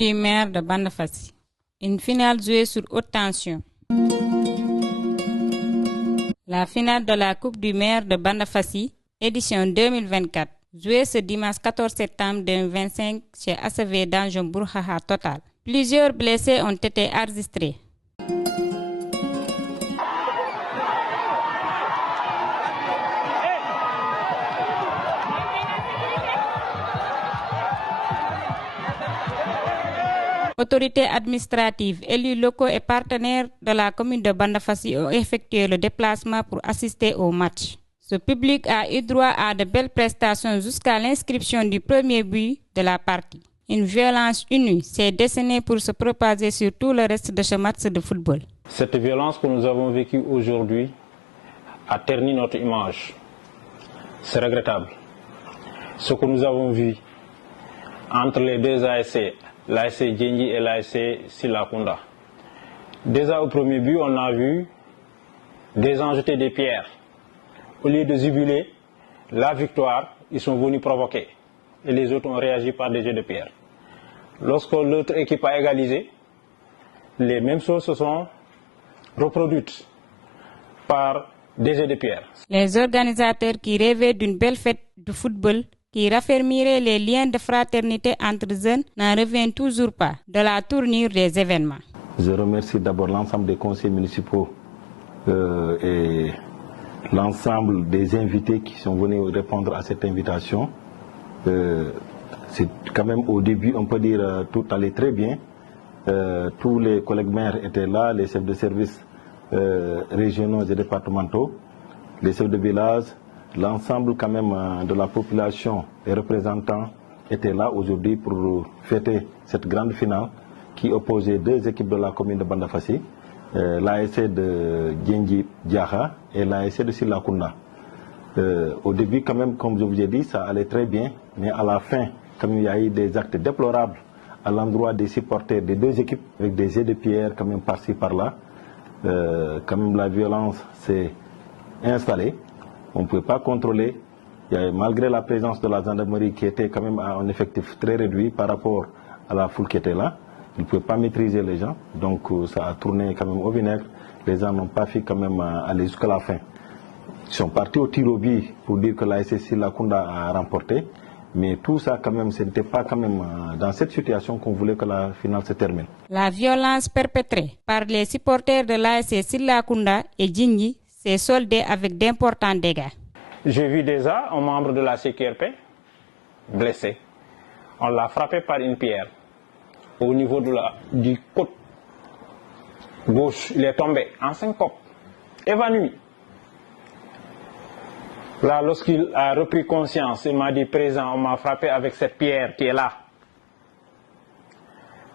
du maire de Bandafassi. Une finale jouée sur haute tension. La finale de la Coupe du maire de Bandafassi, édition 2024, jouée ce dimanche 14 septembre 2025 chez ACV d'Anjombourg Haha Total. Plusieurs blessés ont été enregistrés. Autorités administratives, élus locaux et partenaires de la commune de Bandafassi ont effectué le déplacement pour assister au match. Ce public a eu droit à de belles prestations jusqu'à l'inscription du premier but de la partie. Une violence unie s'est dessinée pour se propager sur tout le reste de ce match de football. Cette violence que nous avons vécue aujourd'hui a terni notre image. C'est regrettable. Ce que nous avons vu entre les deux ASC, l'ASC Djengi et l'ASC Silakunda. Déjà au premier but, on a vu des gens jeter des pierres. Au lieu de jubiler la victoire, ils sont venus provoquer. Et les autres ont réagi par des jets de pierre. Lorsque l'autre équipe a égalisé, les mêmes choses se sont reproduites par des jets de pierre. Les organisateurs qui rêvaient d'une belle fête de football qui raffermirait les liens de fraternité entre jeunes n'en revient toujours pas de la tournure des événements. Je remercie d'abord l'ensemble des conseils municipaux et l'ensemble des invités qui sont venus répondre à cette invitation. C'est quand même au début, on peut dire, tout allait très bien. Tous les collègues maires étaient là, les chefs de services régionaux et départementaux, les chefs de village. L'ensemble quand même de la population et représentants étaient là aujourd'hui pour fêter cette grande finale qui opposait deux équipes de la commune de Bandafassi, l'ASC de Djengi Diaha et l'ASC de Silakunda. Au début quand même, comme je vous ai dit, ça allait très bien, mais à la fin, comme il y a eu des actes déplorables à l'endroit des supporters des deux équipes, avec des jets de pierre quand même par-ci par-là, quand même la violence s'est installée. On ne pouvait pas contrôler, malgré la présence de la gendarmerie qui était quand même à un effectif très réduit par rapport à la foule qui était là. Ils ne pouvaient pas maîtriser les gens, donc ça a tourné quand même au vinaigre. Les gens n'ont pas fait quand même aller jusqu'à la fin. Ils sont partis au tir au but pour dire que l'ASC Silakunda a remporté, mais tout ça quand même, ce n'était pas quand même dans cette situation qu'on voulait que la finale se termine. La violence perpétrée par les supporters de l'ASC Silakunda et Djengi s'est soldé avec d'importants dégâts. J'ai vu déjà un membre de la CQRP blessé. On l'a frappé par une pierre au niveau du côte gauche. Il est tombé en syncope, évanoui. Là, lorsqu'il a repris conscience, il m'a dit, présent, on m'a frappé avec cette pierre qui est là.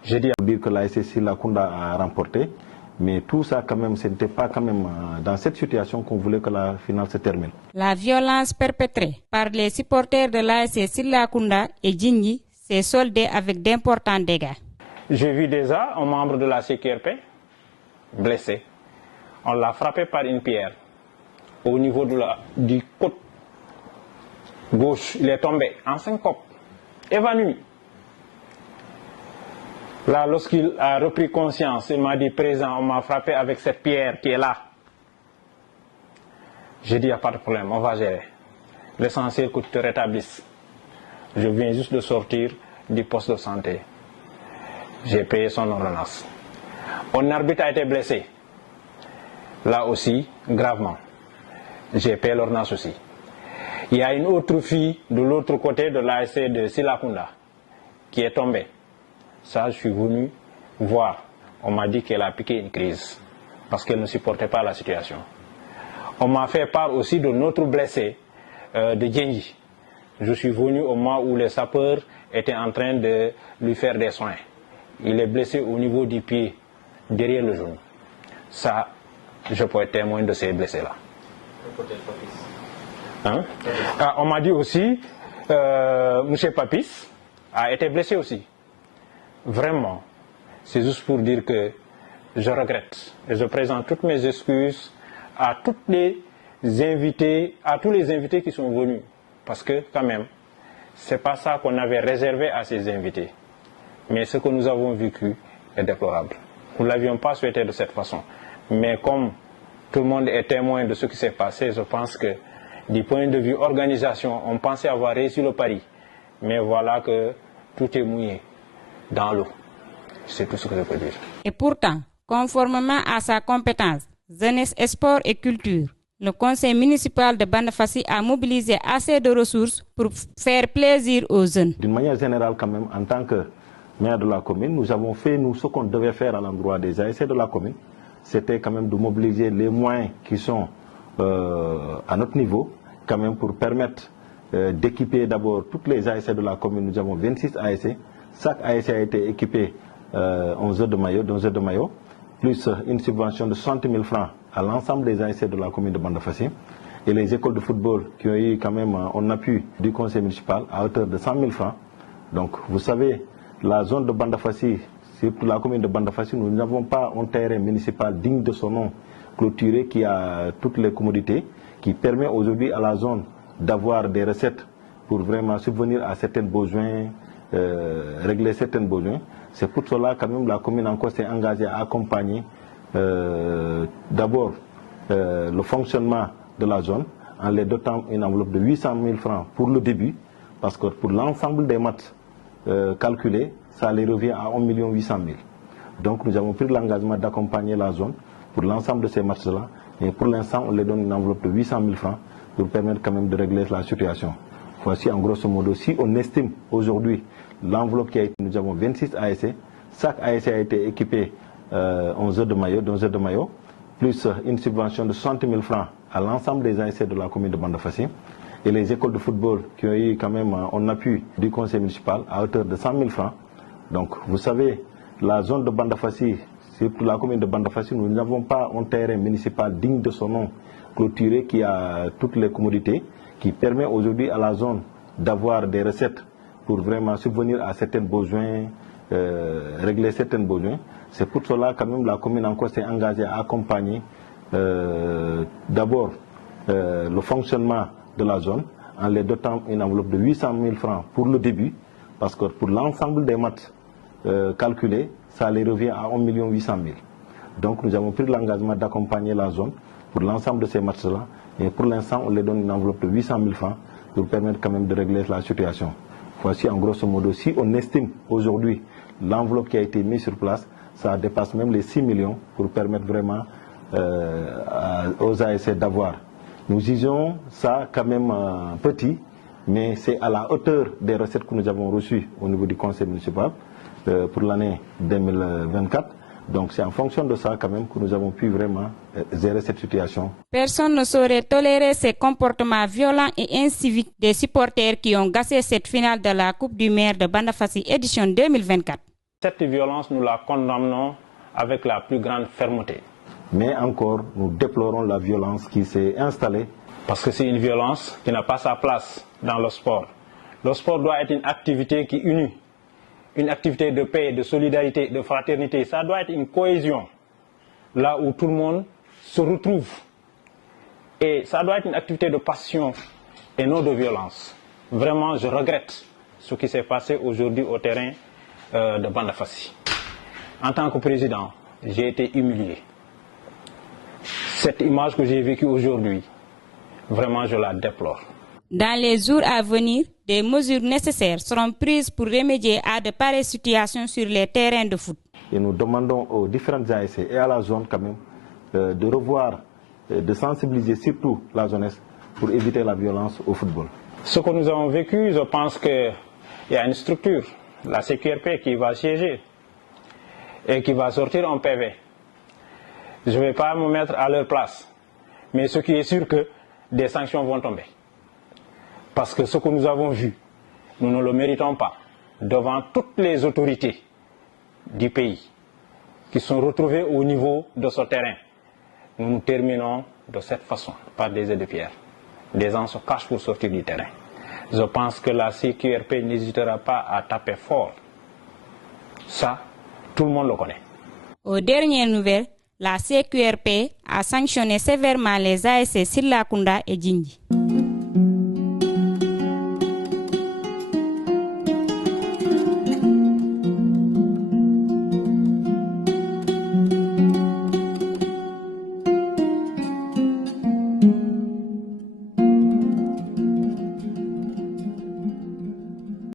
J'ai dit à dire que l'ASC Silakunda a remporté. Mais tout ça, quand même, ce n'était pas quand même dans cette situation qu'on voulait que la finale se termine. La violence perpétrée par les supporters de l'ASC Silakunda et Djengi s'est soldée avec d'importants dégâts. J'ai vu déjà un membre de la CQRP blessé. On l'a frappé par une pierre au niveau du côte gauche. Il est tombé en syncope, évanoui. Là, lorsqu'il a repris conscience, il m'a dit, présent, on m'a frappé avec cette pierre qui est là. J'ai dit, il n'y a pas de problème, on va gérer. L'essentiel que tu te rétablisses. Je viens juste de sortir du poste de santé. J'ai payé son ordonnance. Un arbitre a été blessé. Là aussi, gravement. J'ai payé l'ordonnance aussi. Il y a une autre fille de l'autre côté de l'ASC de Silakunda qui est tombée. Ça, je suis venu voir. On m'a dit qu'elle a piqué une crise parce qu'elle ne supportait pas la situation. On m'a fait part aussi de notre blessé de Djengi. Je suis venu au moment où les sapeurs étaient en train de lui faire des soins. Il est blessé au niveau du pied, derrière le genou. Ça, je peux être témoin de ces blessés-là. Hein? On m'a dit aussi, M. Papis a été blessé aussi. Vraiment, c'est juste pour dire que je regrette et je présente toutes mes excuses à tous les invités qui sont venus. Parce que quand même, ce n'est pas ça qu'on avait réservé à ces invités. Mais ce que nous avons vécu est déplorable. Nous ne l'avions pas souhaité de cette façon. Mais comme tout le monde est témoin de ce qui s'est passé, je pense que du point de vue organisation, on pensait avoir réussi le pari. Mais voilà que tout est mouillé dans l'eau. C'est tout ce que je peux dire. Et pourtant, conformément à sa compétence, jeunesse, sport et culture, le conseil municipal de Bandafassi a mobilisé assez de ressources pour faire plaisir aux jeunes. D'une manière générale, quand même, en tant que maire de la commune, nous avons fait ce qu'on devait faire à l'endroit des ASC de la commune. C'était quand même de mobiliser les moyens qui sont à notre niveau, quand même pour permettre d'équiper d'abord toutes les ASC de la commune. Nous avons 26 ASC. Chaque ASC a été équipé 11 heures de maillot, plus une subvention de 60 000 francs à l'ensemble des ASC de la commune de Bandafassi. Et les écoles de football qui ont eu quand même un appui du conseil municipal à hauteur de 100 000 francs. Donc vous savez, la zone de Bandafassi, surtout la commune de Bandafassi, nous n'avons pas un terrain municipal digne de son nom, clôturé, qui a toutes les commodités, qui permet aujourd'hui à la zone d'avoir des recettes pour vraiment subvenir à certains besoins, régler certains besoins. C'est pour cela quand même la commune encore s'est engagée à accompagner d'abord le fonctionnement de la zone en les dotant une enveloppe de 800 000 francs pour le début, parce que pour l'ensemble des matchs calculés, ça les revient à 1 800 000. Donc nous avons pris l'engagement d'accompagner la zone pour l'ensemble de ces matchs-là, et pour l'instant on les donne une enveloppe de 800 000 francs pour permettre quand même de régler la situation. Voici en grosso modo, si on estime aujourd'hui l'enveloppe qui a été, nous avons 26 ASC, chaque ASC a été équipé 11 heures de maillot, plus une subvention de 60 000 francs à l'ensemble des ASC de la commune de Bandafassi, et les écoles de football qui ont eu quand même un appui du conseil municipal à hauteur de 100 000 francs. Donc vous savez, la zone de Bandafassi, surtout la commune de Bandafassi, nous n'avons pas un terrain municipal digne de son nom, clôturé, qui a toutes les commodités, qui permet aujourd'hui à la zone d'avoir des recettes pour vraiment subvenir à certains besoins, régler certains besoins. C'est pour cela quand même la commune encore s'est engagée à accompagner d'abord le fonctionnement de la zone en les dotant une enveloppe de 800 000 francs pour le début, parce que pour l'ensemble des matchs calculés, ça les revient à 1 800 000. Donc nous avons pris l'engagement d'accompagner la zone pour l'ensemble de ces matchs-là, et pour l'instant on les donne une enveloppe de 800 000 francs pour permettre quand même de régler la situation. Voici en grosso modo, si on estime aujourd'hui l'enveloppe qui a été mise sur place, ça dépasse même les 6 millions pour permettre vraiment aux ASC d'avoir. Nous disons ça quand même petit, mais c'est à la hauteur des recettes que nous avons reçues au niveau du conseil municipal pour l'année 2024. Donc c'est en fonction de ça quand même que nous avons pu vraiment gérer cette situation. Personne ne saurait tolérer ces comportements violents et inciviques des supporters qui ont gassé cette finale de la Coupe du maire de Bandafassi édition 2024. Cette violence, nous la condamnons avec la plus grande fermeté. Mais encore, nous déplorons la violence qui s'est installée. Parce que c'est une violence qui n'a pas sa place dans le sport. Le sport doit être une activité qui unit, une activité de paix, de solidarité, de fraternité. Ça doit être une cohésion, là où tout le monde se retrouve. Et ça doit être une activité de passion et non de violence. Vraiment, je regrette ce qui s'est passé aujourd'hui au terrain de Bandafassi. En tant que président, j'ai été humilié. Cette image que j'ai vécue aujourd'hui, vraiment je la déplore. Dans les jours à venir, des mesures nécessaires seront prises pour remédier à de pareilles situations sur les terrains de foot. Et nous demandons aux différentes ASC et à la zone quand même de revoir, de sensibiliser surtout la jeunesse pour éviter la violence au football. Ce que nous avons vécu, je pense qu'il y a une structure, la CQRP, qui va siéger et qui va sortir un PV. Je ne vais pas me mettre à leur place, mais ce qui est sûr que des sanctions vont tomber. Parce que ce que nous avons vu, nous ne le méritons pas devant toutes les autorités du pays qui sont retrouvées au niveau de ce terrain. Nous terminons de cette façon, par des jets de pierre. Des gens se cachent pour sortir du terrain. Je pense que la CQRP n'hésitera pas à taper fort. Ça, tout le monde le connaît. Aux dernières nouvelles, la CQRP a sanctionné sévèrement les ASC Silla Kunda et Djinji.